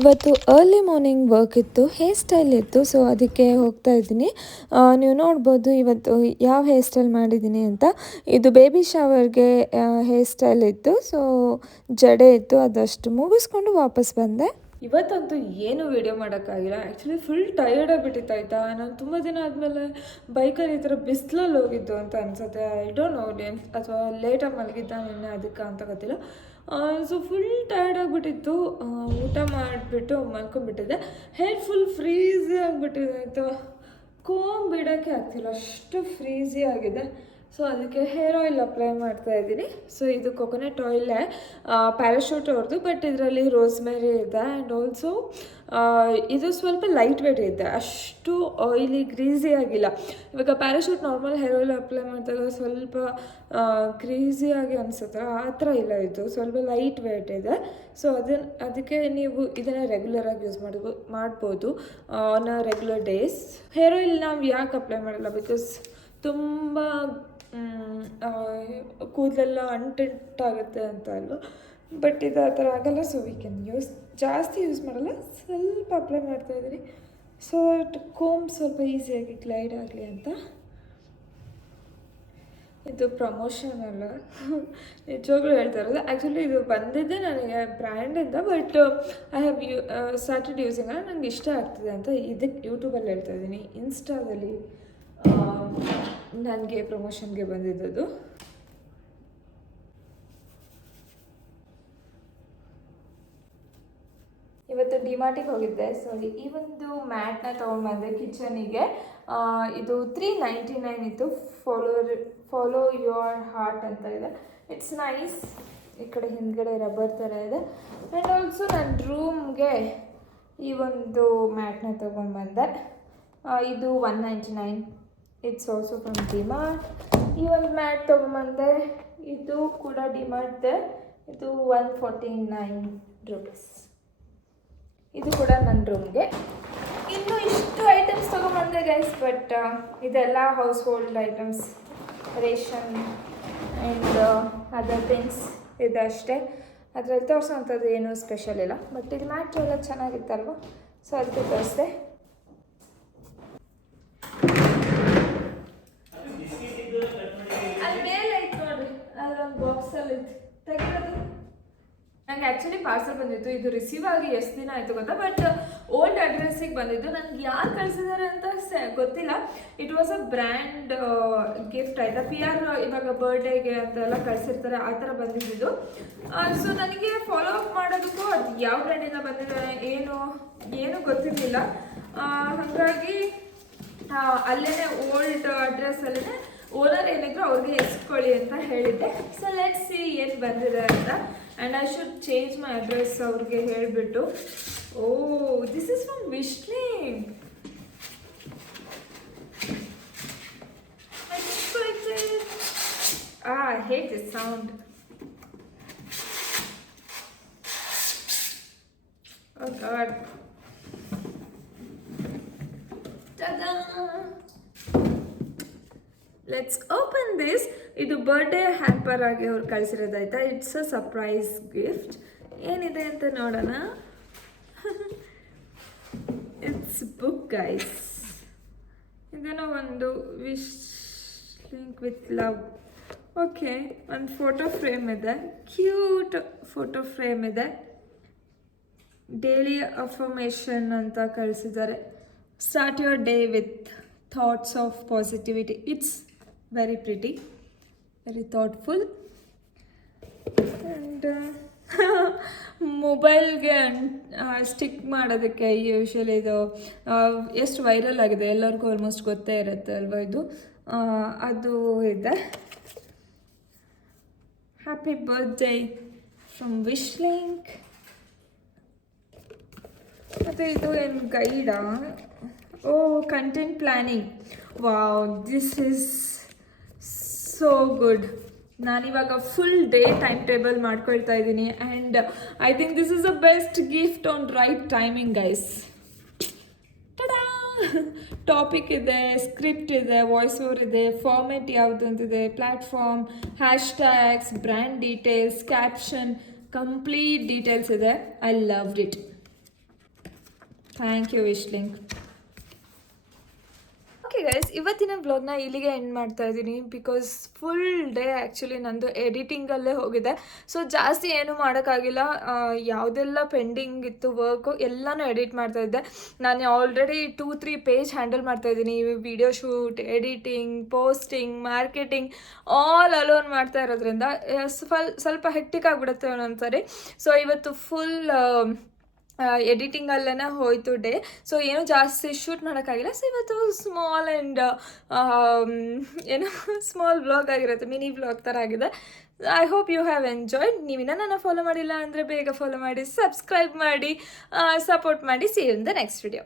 ಇವತ್ತು early morning work ಇತ್ತು hair style ಇತ್ತು ಸೊ ಅದಕ್ಕೆ ಹೋಗ್ತಾ ಇದ್ದೀನಿ. ನೀವು ನೋಡ್ಬೋದು ಇವತ್ತು ಯಾವ ಹೇರ್ ಸ್ಟೈಲ್ ಮಾಡಿದ್ದೀನಿ ಅಂತ. ಇದು ಬೇಬಿ ಶವರ್ಗೆ ಹೇರ್ ಸ್ಟೈಲ್ ಇತ್ತು ಸೊ ಜಡೆ ಇತ್ತು, ಅದಷ್ಟು ಮುಗಿಸ್ಕೊಂಡು ವಾಪಸ್ ಬಂದೆ. ಇವತ್ತಂತೂ ಏನು ವಿಡಿಯೋ ಮಾಡೋಕ್ಕಾಗಿಲ್ಲ. ಆ್ಯಕ್ಚುಲಿ ಫುಲ್ ಟಯರ್ಡ್ ಆಗಿಬಿಟ್ಟಿತ್ತು, ಆಯಿತಾ? ನಾನು ತುಂಬ ದಿನ ಆದಮೇಲೆ ಬೈಕಲ್ಲಿ ಈ ಥರ ಬಿಸಿಲಲ್ಲಿ ಹೋಗಿದ್ದು ಅಂತ ಅನ್ಸುತ್ತೆ. ಐ ಡೋಂಟ್ ನೋ ಅಥವಾ ಲೇಟಾಗಿ ಮಲಗಿದ್ದ ನಿನ್ನೆ, ಅದಕ್ಕೆ ಅಂತ ಗೊತ್ತಿಲ್ಲ. ಸೊ ಫುಲ್ ಟಯರ್ಡ್ ಆಗಿಬಿಟ್ಟಿತ್ತು. ಊಟ ಮಾಡಿಬಿಟ್ಟು ಮಲ್ಕೊಂಡ್ಬಿಟ್ಟಿದ್ದೆ. ಹೇರ್ ಫುಲ್ ಫ್ರೀಝಿ ಆಗಿಬಿಟ್ಟಿದೆ ಆಯಿತು. ಕೋಮ್ ಬಿಡೋಕ್ಕೆ ಆಗ್ತಿಲ್ಲ. ಅಷ್ಟು ಫ್ರೀಝಿ ಆಗಿದೆ. ಸೊ ಅದಕ್ಕೆ ಹೇರ್ ಆಯಿಲ್ ಅಪ್ಲೈ ಮಾಡ್ತಾ ಇದ್ದೀನಿ. ಸೊ ಇದು ಕೊಕೊನಟ್ ಆಯಿಲೇ ಪ್ಯಾರಾಶೂಟ್ ಅವ್ರದ್ದು ಬಟ್ ಇದರಲ್ಲಿ ರೋಸ್ಮೆರಿ ಇದೆ ಆ್ಯಂಡ್ ಆಲ್ಸೋ ಇದು ಸ್ವಲ್ಪ ಲೈಟ್ ವೇಟ್ ಇದೆ. ಅಷ್ಟು ಆಯಿಲಿ ಗ್ರೀಸಿ ಆಗಿಲ್ಲ. ಇವಾಗ Parachute normal hair oil apply ಮಾಡಿದಾಗ ಸ್ವಲ್ಪ ಗ್ರೀಸಿ ಆಗಿ ಅನಿಸುತ್ತೆ? ಆ ಥರ ಇಲ್ಲ ಇದು. ಸ್ವಲ್ಪ ಲೈಟ್ ವೇಟ್ ಇದೆ. ಸೊ ಅದನ್ನು ಅದಕ್ಕೆ ನೀವು ಇದನ್ನು ರೆಗ್ಯುಲರಾಗಿ ಯೂಸ್ ಮಾಡ್ಬೋದು ಮಾಡ್ಬೋದು on a regular days hair oil ನಾವು ಯಾಕೆ ಅಪ್ಲೈ ಮಾಡಲ್ಲ? ಬಿಕಾಸ್ ತುಂಬ ಕೂದಲೆಲ್ಲ ಅಂಟೆಂಟಾಗುತ್ತೆ ಅಂತ ಅಲ್ವ? ಬಟ್ ಇದು ಆ ಥರ ಆಗಲ್ಲ ಸೊ ವಿ ಕ್ಯಾನ್ ಯೂಸ್ ಜಾಸ್ತಿ ಯೂಸ್ ಮಾಡಲ್ಲ, ಸ್ವಲ್ಪ ಅಪ್ಲೈ ಮಾಡ್ತಾ ಇದ್ದೀನಿ ಸೊ ಕೋಮ್ ಸ್ವಲ್ಪ ಈಸಿಯಾಗಿ ಗ್ಲೈಡ್ ಆಗಲಿ ಅಂತ. ಇದು ಪ್ರಮೋಷನ್ ಅಲ್ಲ. ನಿಜವಾಗ್ಲೂ ಹೇಳ್ತಾ ಇರೋದು. ಆ್ಯಕ್ಚುಲಿ ಇದು ಬಂದಿದ್ದೆ ನನಗೆ ಬ್ರ್ಯಾಂಡಿಂದ but I have you started using ನನಗೆ ಇಷ್ಟ ಆಗ್ತಿದೆ ಅಂತ ಇದಕ್ಕೆ ಯೂಟ್ಯೂಬಲ್ಲಿ ಹೇಳ್ತಾ ಇದ್ದೀನಿ. ಇನ್ಸ್ಟಾದಲ್ಲಿ ನನಗೆ ಪ್ರಮೋಷನ್ಗೆ ಬಂದಿದ್ದದು. ಇವತ್ತು ಡಿಮಾರ್ಟಿಗೆ ಹೋಗಿದ್ದೆ. ಸಾರಿ ಈ ಒಂದು ಮ್ಯಾಟ್ನ ತೊಗೊಂಡ್ಬಂದೆ ಕಿಚನಿಗೆ. ಇದು ತ್ರೀ ನೈಂಟಿ ನೈನ್ ಇತ್ತು. ಫಾಲೋ ಫಾಲೋ ಯುವರ್ ಹಾರ್ಟ್ ಅಂತ ಇದೆ. ಇಟ್ಸ್ ನೈಸ್ ಈ ಕಡೆ ಹಿಂದ್ಗಡೆ ರಬ್ಬರ್ ಥರ ಇದೆ. ಆ್ಯಂಡ್ ಆಲ್ಸೋ ನನ್ನ ರೂಮ್ಗೆ ಈ ಒಂದು ಮ್ಯಾಟ್ನ ತೊಗೊಂಡ್ಬಂದೆ. ಇದು one ninety nine it's also from DMart ಈ ಒಂದು ಮ್ಯಾಟ್ ತೊಗೊಂಬಂದೆ. ಇದು ಕೂಡ ಡಿಮಾರ್ಟ್ದೆ ಇದು ಒನ್ ಫಾರ್ಟಿ ನೈನ್ ರುಪೀಸ್ ಇದು ಕೂಡ ನನ್ನ ರೂಮ್ಗೆ ಇನ್ನು ಇಷ್ಟು ಐಟಮ್ಸ್ ತೊಗೊಂಬಂದೆ ಗೈಸ್ ಬಟ್ ಇದೆಲ್ಲ household items ration and other things ಇದೆ ಅಷ್ಟೇ. ಅದರಲ್ಲಿ ತೋರಿಸೋವಂಥದ್ದು ಏನೂ ಸ್ಪೆಷಲ್ ಇಲ್ಲ. ಬಟ್ ಇದು ಮ್ಯಾಟ್ ಎಲ್ಲ ಚೆನ್ನಾಗಿತ್ತಲ್ವ? ಸೊ ಅದಕ್ಕೆ ತೋರಿಸ್ದೆ. ಅಲ್ಲಿ ಮೇಲೆ ಐತೆ ನೋಡ್ರಿ ಅಲ್ಲೊಂದು ಬಾಕ್ಸಲ್ಲಿ ಐತೆ. ತೆಗಿರೋದು ನಂಗೆ ಆ್ಯಕ್ಚುಲಿ ಪಾರ್ಸಲ್ ಬಂದಿತ್ತು ಇದು ರಿಸೀವ್ ಆಗಿ ಎಷ್ಟು ದಿನ ಆಯಿತು ಗೊತ್ತಾ? ಬಟ್ ಓಲ್ಡ್ ಅಡ್ರೆಸ್ಸಿಗೆ ಬಂದಿದ್ದು. ನನಗೆ ಯಾರು ಕಳಿಸಿದ್ದಾರೆ ಅಂತ ಸ ಗೊತ್ತಿಲ್ಲ. It was a brand gift ಆಯಿತಾ? ಪಿ ಆರ್ ಇವಾಗ ಬರ್ಡೇಗೆ ಅಂತೆಲ್ಲ ಕಳಿಸಿರ್ತಾರೆ ಆ ಥರ ಬಂದಿದ್ದು ಸೊ ನನಗೆ ಫಾಲೋ ಅಪ್ ಮಾಡೋದಕ್ಕೂ ಅದು ಯಾವ ಬ್ರ್ಯಾಂಡಿಂದ ಬಂದಿದ್ದಾರೆ ಏನು ಏನು ಗೊತ್ತಿರಲಿಲ್ಲ. ಹಾಗಾಗಿ ಅಲ್ಲೇ ಓಲ್ಡ್ ಅಡ್ರೆಸ್ಸಲ್ಲೇ ಓನರ್ ಏನಿದ್ರು ಅವ್ರಿಗೆ ಎಸ್ಕೊಳ್ಳಿ ಅಂತ ಹೇಳಿದ್ದೆ. ಸೊ ಲೆಟ್ ಸಿ ಏನು ಬಂದಿದೆ ಅಂತ. And I should change my address ಅವ್ರಿಗೆ ಹೇಳಿಬಿಟ್ಟು. ಓ this is from Wishlink ah this sound Oh God. Let's open this ಇದು ಬರ್ಡೇ ಹ್ಯಾಂಪರ್ ಆಗಿ ಅವ್ರು ಕಳಿಸಿರೋದಾಯ್ತಾ ಇಟ್ಸ್ ಅ ಸರ್ಪ್ರೈಸ್ ಗಿಫ್ಟ್ ಏನಿದೆ ಅಂತ ನೋಡೋಣ. ಇಟ್ಸ್ ಬುಕ್ ಗೈಸ್ ಇದೇನೋ ಒಂದು Wishlink with love okay ಒಂದು ಫೋಟೋ ಫ್ರೇಮ್ ಇದೆ. ಕ್ಯೂಟ್ ಫೋಟೋ ಫ್ರೇಮ್ ಇದೆ. ಡೇಲಿ ಅಫರ್ಮೇಷನ್ ಅಂತ ಕಳಿಸಿದ್ದಾರೆ. Start your day with thoughts of positivity it's very pretty very thoughtful. And ಮೊಬೈಲ್ಗೆ ಸ್ಟಿಕ್ ಮಾಡೋದಕ್ಕೆ ಯೂಶ್ವಲಿ ಇದು ಎಷ್ಟು ವೈರಲ್ ಆಗಿದೆ ಎಲ್ಲರಿಗೂ ಆಲ್ಮೋಸ್ಟ್ ಗೊತ್ತೇ ಇರುತ್ತೆ ಅಲ್ವಾ ಇದು? ಅದು ಇದೆ. Happy birthday from Wishlink ಮತ್ತು ಇದು ಏನು ಗೈಡಾ ಓ content planning wow this is so good ನಾನಿವಾಗ ಫುಲ್ ಡೇ ಟೈಮ್ ಟೇಬಲ್ ಮಾಡ್ಕೊಳ್ತಾ ಇದ್ದೀನಿ. And I think this is the best gift on right timing guys topic ಇದೆ ಸ್ಕ್ರಿಪ್ಟ್ ಇದೆ ವಾಯ್ಸ್ ಓವರ್ ಇದೆ ಫಾರ್ಮೆಟ್ ಯಾವುದು ಅಂತಿದೆ platform hashtags brand details caption complete details ಇದೆ. I loved it thank you Wishlink okay guys ಇವತ್ತಿನ ಬ್ಲಾಗ್ನ ಇಲ್ಲಿಗೆ end ಮಾಡ್ತಾ ಇದ್ದೀನಿ ಬಿಕಾಸ್ ಫುಲ್ ಡೇ ಆ್ಯಕ್ಚುಲಿ ನಂದು ಎಡಿಟಿಂಗಲ್ಲೇ ಹೋಗಿದೆ. ಸೊ ಜಾಸ್ತಿ ಏನೂ ಮಾಡೋಕ್ಕಾಗಿಲ್ಲ. ಯಾವುದೆಲ್ಲ ಪೆಂಡಿಂಗ್ ಇತ್ತು ವರ್ಕು ಎಲ್ಲನೂ ಎಡಿಟ್ ಮಾಡ್ತಾ ಇದ್ದೆ. ನಾನು already two three page handle ಮಾಡ್ತಾ ಇದ್ದೀನಿ. Video shoot editing posting marketing all alone ಮಾಡ್ತಾ ಇರೋದ್ರಿಂದ ಸ್ವಲ್ಪ ಹೆಕ್ಟಿಕ್ ಆಗಿಬಿಡುತ್ತೆ ಒಂದೊಂದ್ಸರಿ. ಸೊ ಇವತ್ತು ಫುಲ್ ಎಡಿಟಿಂಗಲ್ಲೇ ಹೋಯ್ತು ಡೇ ಸೊ ಏನು ಜಾಸ್ತಿ ಶೂಟ್ ಮಾಡೋಕ್ಕಾಗಿಲ್ಲ. ಸೊ ಇವತ್ತು ಸ್ಮಾಲ್ ಆ್ಯಂಡ್ ಏನೋ ಸ್ಮಾಲ್ ಬ್ಲಾಗ್ ಆಗಿರುತ್ತೆ. ಮಿನಿ ಬ್ಲಾಗ್ ಥರ ಆಗಿದೆ. I hope you have enjoyed ನೀವಿನ್ನ ನನ್ನ ಫಾಲೋ ಮಾಡಿಲ್ಲ ಅಂದರೆ ಬೇಗ ಫಾಲೋ ಮಾಡಿ ಸಬ್ಸ್ಕ್ರೈಬ್ ಮಾಡಿ ಸಪೋರ್ಟ್ ಮಾಡಿ. See in the next video